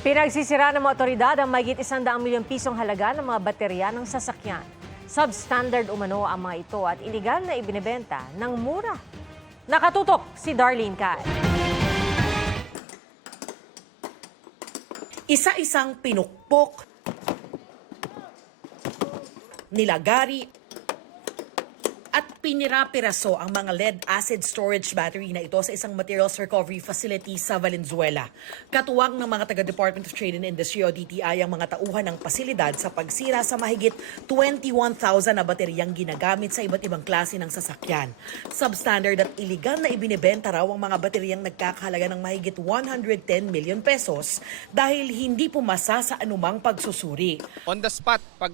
Pinagsisira ng mga otoridad ang mahigit 100 milyong pisong halaga ng mga baterya ng sasakyan. Substandard umano ang mga ito at iligal na ibinebenta ng mura. Nakatutok si Darlene Kai. Isa-isang pinukpok, nilagari, at pinira-piraso ang mga lead-acid storage battery na ito sa isang materials recovery facility sa Valenzuela. Katuwang ng mga taga-Department of Trade and Industry o DTI ang mga tauhan ng pasilidad sa pagsira sa mahigit 21,000 na bateryang ginagamit sa iba't ibang klase ng sasakyan. Substandard at iligal na ibinebenta raw ang mga bateryang nagkakahalaga ng mahigit 110 million pesos dahil hindi pumasa sa anumang pagsusuri. On the spot, pag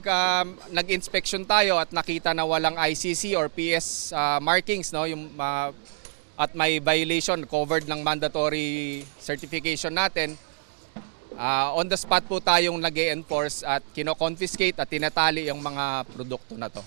nag-inspection tayo at nakita na walang ICC or PS markings, no, at may violation covered ng mandatory certification natin, on the spot po tayong nag-e-enforce at kino-confiscate at tinatali yung mga produkto na to.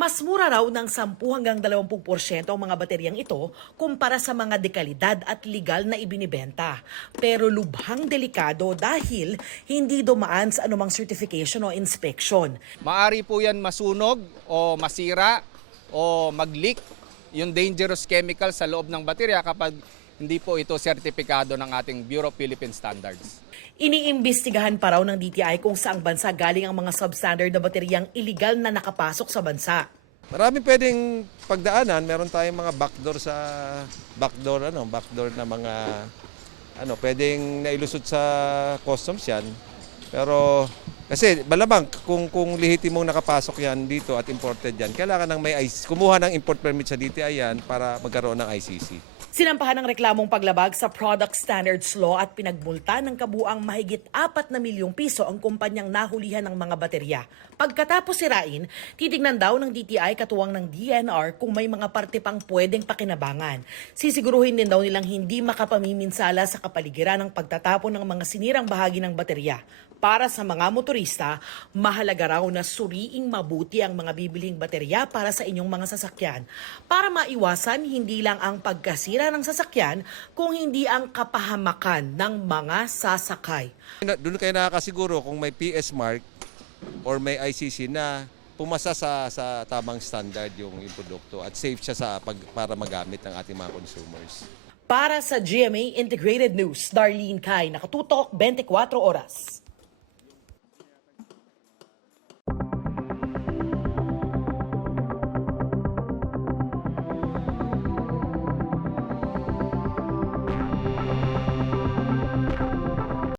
Mas mura raw ng 10 hanggang 20% ang mga bateryang ito kumpara sa mga dekalidad at legal na ibinibenta. Pero lubhang delikado dahil hindi dumaan sa anumang certification o inspection. Maari po yan masunog o masira o mag-leak yung dangerous chemical sa loob ng baterya kapag hindi po ito sertipikado ng ating Bureau of Philippine Standards. Iniimbestigahan pa raw ng DTI kung saang bansa galing ang mga substandard na bateryang illegal na nakapasok sa bansa. Marami pwedeng pagdaanan, meron tayong mga backdoor na mga pwedeng nailusot sa customs yan. Pero kasi malamang kung lihitin mong nakapasok yan dito at imported yan, kailangan ng kumuha ng import permit sa DTI yan para magkaroon ng ICC. Sinampahan ng reklamong paglabag sa Product Standards Law at pinagmulta ng kabuang mahigit 4 na milyong piso ang kumpanyang nahulihan ng mga baterya. Pagkatapos sirain, titignan daw ng DTI katuwang ng DNR kung may mga parte pang pwedeng pakinabangan. Sisiguruhin din daw nilang hindi makapamiminsala sa kapaligiran ng pagtatapon ng mga sinirang bahagi ng baterya. Para sa mga motorista, mahalaga raw na suriing mabuti ang mga bibiling baterya para sa inyong mga sasakyan para maiwasan hindi lang ang pagkasira ng sasakyan kung hindi ang kapahamakan ng mga sasakay. Doon kayo nakakasiguro kung may PS mark or may ICC na pumasa sa tamang standard yung produkto at safe siya para magamit ng ating mga consumers. Para sa GMA Integrated News, Darlene Kai, nakatutok 24 oras.